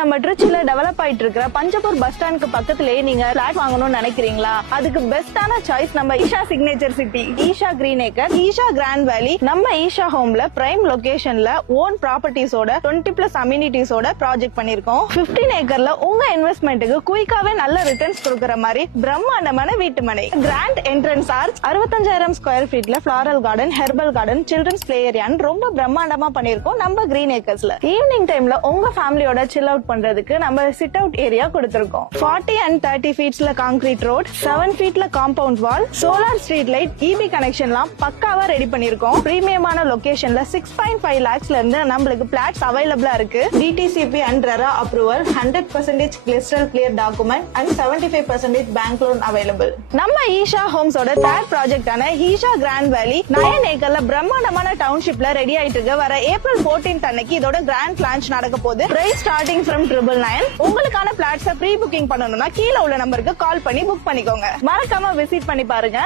நம்ம திருச்சியில டெவலப் ஆயிட்டு இருக்கிற பஞ்சப்பூர் பஸ் ஸ்டாண்டுக்கு பக்கத்திலேயே நீங்க பிளாட் வாங்கணும்னு நினைக்கிறீங்களா? அதுக்கு பெஸ்டான சாய்ஸ் நம்ம Isha signature city, Isha green acre, Isha grand valley. நம்ம ஈஷா ஹோம்ல பிரைம் லொகேஷன்ல ஓன் ப்ராப்பர்ட்டிஸோட 20+ அம்யூனிட்டிஸோட ப்ராஜெக்ட் பண்ணிருக்கோம். 15 ஏக்கர்ல உங்க இன்வெஸ்ட்மெண்ட்டுக்கு குயிக்காவே நல்ல ரிட்டர்ன்ஸ் கொடுக்கற மாதிரி பிரம்மாண்டமான வீட்டு மனை. கிராண்ட் என்ட்ரன்ஸ் ஆர்ச், 65,000 ஸ்கொயர் ஃபீட்ல floral garden, herbal garden, children's play ஏரியான்னு ரொம்ப பிரம்மாண்டமா பண்ணிருக்கோம் நம்ம கிரீன் ஏக்கர்ஸ்ல. ஈவினிங் டைம்ல உங்க ஃபேமிலியோட சில் அவுட் பண்றதுக்கு நம்ம சிட் அவுட் ஏரியா கொடுத்திருக்கோம். 40 and 30 ஃபீட்ஸ்ல கான்கிரீட் ரோட், 7 ஃபீட்ல compound wall, solar street light, EB கனெக்ஷன்லாம் பக்காவா ரெடி பண்ணிருக்கோம். பிரீமியமான லொகேஷன்ல 6.5 lakhsல இருந்து நம்மளுக்கு பிளாட்ஸ் அவைலபிளா இருக்கு. DTCP and RERA approval, 100% crystal clear document and 75% bank loan available. நம்ம ஈஷா ஹோம்ஸோட தேர்ட் ப்ராஜெக்டான ஈஷா கிராண்ட் வேலி 9 ஏக்கர்ல பிரம்மாண்டமான டவுன்ஷிப்ல ரெடி ஆயிட்டு இருக்கு. வர April 14th அன்னைக்கு இதோட கிராண்ட் லான்ச் நடக்க போகுது. Price starting from 999. உங்களுக்கான பிளாட்ஸை ப்ரீ புக்கிங் பண்ணணும்னா கீழே உள்ள நம்பருக்கு கால் பண்ணி புக் பண்ணிக்கோங்க. மறக்காம விசிட் பண்ணி பாருங்க.